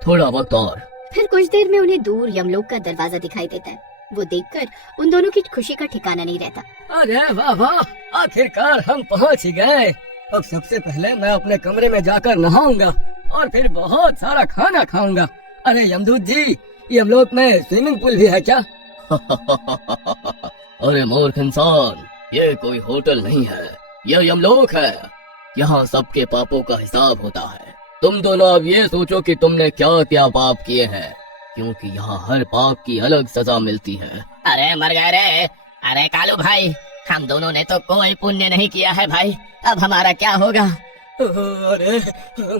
थोड़ा वक्त और। फिर कुछ देर में उन्हें दूर यमलोक का दरवाजा दिखाई देता है। वो देखकर उन दोनों की खुशी का ठिकाना नहीं रहता। अरे वाह वाह, आखिरकार हम पहुंच ही गए। अब सबसे पहले मैं अपने कमरे में जाकर नहाऊंगा और फिर बहुत सारा खाना खाऊंगा। अरे यमदूत जी, यमलोक में स्विमिंग पूल भी है क्या? अरे मूर्ख इंसान, ये कोई होटल नहीं है, यह यमलोक है। यहाँ सबके पापों का हिसाब होता है। तुम दोनों अब ये सोचो कि तुमने क्या क्या पाप किए हैं, क्योंकि यहाँ हर पाप की अलग सजा मिलती है। अरे मर गए रे। अरे कालू भाई, हम दोनों ने तो कोई पुण्य नहीं किया है भाई, अब हमारा क्या होगा? अरे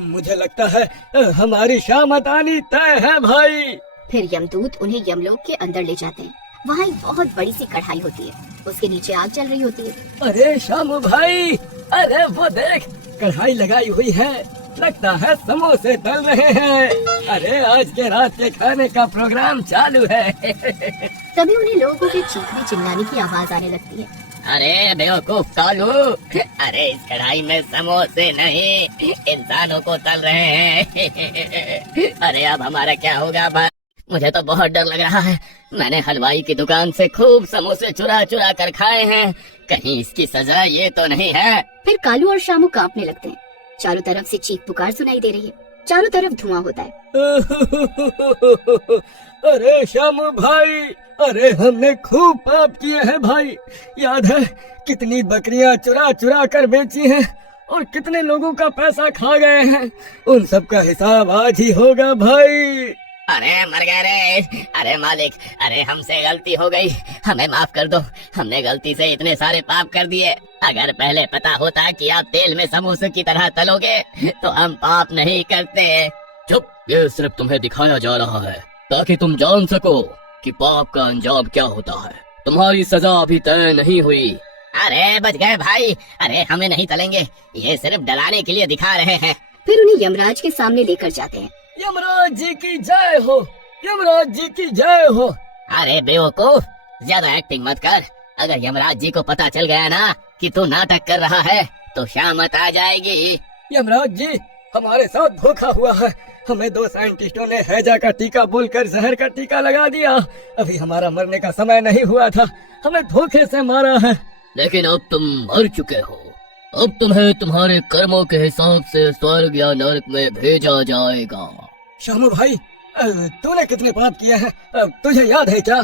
मुझे लगता है हमारी शामत आनी तय है भाई। फिर यमदूत उन्हें यमलोक के अंदर ले जाते हैं। वहाँ एक बहुत बड़ी सी कढ़ाई होती है, उसके नीचे आग चल रही होती है। अरे शामू भाई, अरे वो देख, कढ़ाई लगाई हुई है, लगता है समोसे तल रहे हैं। अरे आज के रात के खाने का प्रोग्राम चालू है। तभी उन्हें लोगों के चीखने चिल्लाने की आवाज आने लगती है। अरे बेवकूफ कालू, अरे इस कढ़ाई में समोसे नहीं, इंसानों को तल रहे हैं। अरे अब हमारा क्या होगा भाई? मुझे तो बहुत डर लग रहा है। मैंने हलवाई की दुकान से खूब समोसे चुरा चुरा कर खाए हैं, कहीं इसकी सजा ये तो नहीं है। फिर कालू और शामू कांपने लगते हैं। चारों तरफ से चीख पुकार सुनाई दे रही है, चारों तरफ धुआं होता है। अरे शामू भाई, अरे हमने खूब पाप किए हैं भाई। याद है कितनी बकरियां चुरा चुरा कर बेची हैं और कितने लोगों का पैसा खा गए हैं। उन सब का हिसाब आज ही होगा भाई। अरे मर गए रे। अरे मालिक, अरे हमसे गलती हो गई, हमें माफ कर दो। हमने गलती से इतने सारे पाप कर दिए। अगर पहले पता होता कि आप तेल में समोसे की तरह तलोगे तो हम पाप नहीं करते। चुप, ये सिर्फ तुम्हें दिखाया जा रहा है ताकि तुम जान सको कि पाप का अंजाम क्या होता है। तुम्हारी सजा अभी तय नहीं हुई। अरे बच गए भाई। अरे हमें नहीं तलेंगे, ये सिर्फ डराने के लिए दिखा रहे हैं। फिर उन्हें यमराज के सामने लेकर जाते हैं। यमराज जी की जय हो, यमराज जी की जय हो। अरे बेवकूफ, ज्यादा एक्टिंग मत कर। अगर यमराज जी को पता चल गया ना कि तू नाटक कर रहा है तो शामत आ जाएगी। यमराज जी, हमारे साथ धोखा हुआ है। हमें दो साइंटिस्टों ने हैजा का टीका बोलकर जहर का टीका लगा दिया। अभी हमारा मरने का समय नहीं हुआ था, हमें धोखे से मारा है। लेकिन अब तुम मर चुके हो, अब तुम्हें तुम्हारे कर्मों के हिसाब से स्वर्ग या नरक में भेजा जाएगा। शामू भाई, तूने कितने पाप किए हैं, तुझे याद है क्या?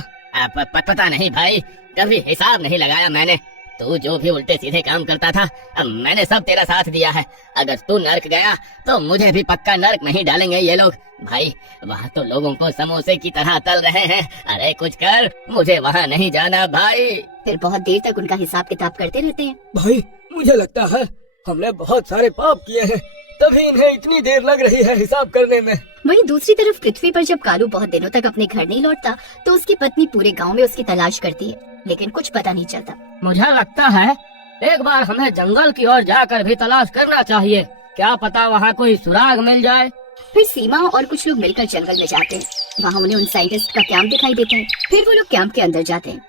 पता नहीं भाई, कभी हिसाब नहीं लगाया मैंने। तू जो भी उल्टे सीधे काम करता था, अब मैंने सब तेरा साथ दिया है। अगर तू नर्क गया तो मुझे भी पक्का नर्क नहीं डालेंगे ये लोग। भाई वहाँ तो लोगों को समोसे की तरह तल रहे हैं। अरे कुछ कर, मुझे वहाँ नहीं जाना भाई। फिर बहुत देर तक उनका हिसाब किताब करते रहते हैं। भाई मुझे लगता है हमने बहुत सारे पाप किए हैं, तभी इन्हें इतनी देर लग रही है हिसाब करने में। वहीं दूसरी तरफ पृथ्वी पर जब कालू बहुत दिनों तक अपने घर नहीं लौटता तो उसकी पत्नी पूरे गांव में उसकी तलाश करती है, लेकिन कुछ पता नहीं चलता। मुझे लगता है एक बार हमें जंगल की ओर जाकर भी तलाश करना चाहिए, क्या पता वहाँ कोई सुराग मिल जाए। फिर सीमा और कुछ लोग मिलकर जंगल में जाते हैं। वहाँ उन्हें उन साइंटिस्ट का कैंप दिखाई देता है। फिर वो लोग कैंप के अंदर जाते हैं।